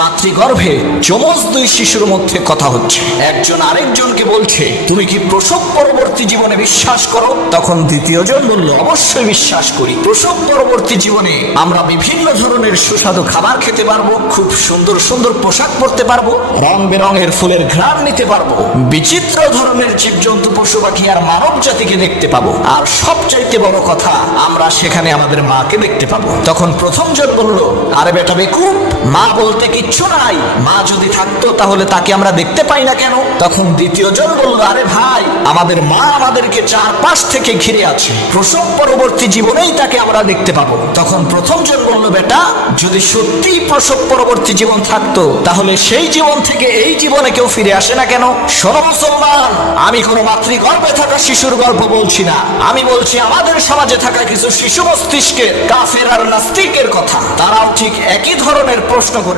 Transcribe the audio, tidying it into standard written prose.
মাতৃগর্ভে যমজ দুই শিশুর মধ্যে কথা হচ্ছে। একজন আরেকজনকে বলছে, তুমি কি প্রসব পরবর্তী জীবনে বিশ্বাস করো? তখন দ্বিতীয় জন বলল, অবশ্যই বিশ্বাস করি। প্রসব পরবর্তী জীবনে আমরা বিভিন্ন ধরনের সুস্বাদু খাবার খেতে পারবো, খুব সুন্দর সুন্দর পোশাক পরতে পারবো, রং বেরঙের ফুলের ঘ্রাণ নিতে পারবো, বিচিত্র ধরনের জীবজন্তু পশু পাখি আর মানব জাতিকে দেখতে পাবো, আর সবচাইতে বড় কথা, আমরা সেখানে আমাদের মাকে দেখতে পাবো। তখন প্রথম জন বলল, আরে বেটা বেকুব, মা বলতে কিচ্ছু নাই, মা যদি থাকতো তাহলে তাকে আমরা দেখতে পাই না কেন? তখন দ্বিতীয় জন বলল, আরে ভাই, আমাদের মা আমাদেরকে চারপাশ থেকে ঘিরে আছে, প্রসব পরবর্তী জীবনেই তাকে আমরা দেখতে পাবো। তখন প্রথম জন বলল, বেটা, যদি সত্যি প্রসব পরবর্তী জীবন থাকতো তাহলে সেই জীবন থেকে এই জীবনে কেউ ফিরে আসে না কেন? শোনো মুসলমান, আমি কোনো মাতৃগর্ভে থাকা শিশুর গল্প বলছি না, আমি বলছি আমাদের সমাজে থাকা কিছু শিশু মস্তিষ্কের কাফের আর নাস্তিকের কথা। তারাও ঠিক একই ধরনের প্রশ্ন করে।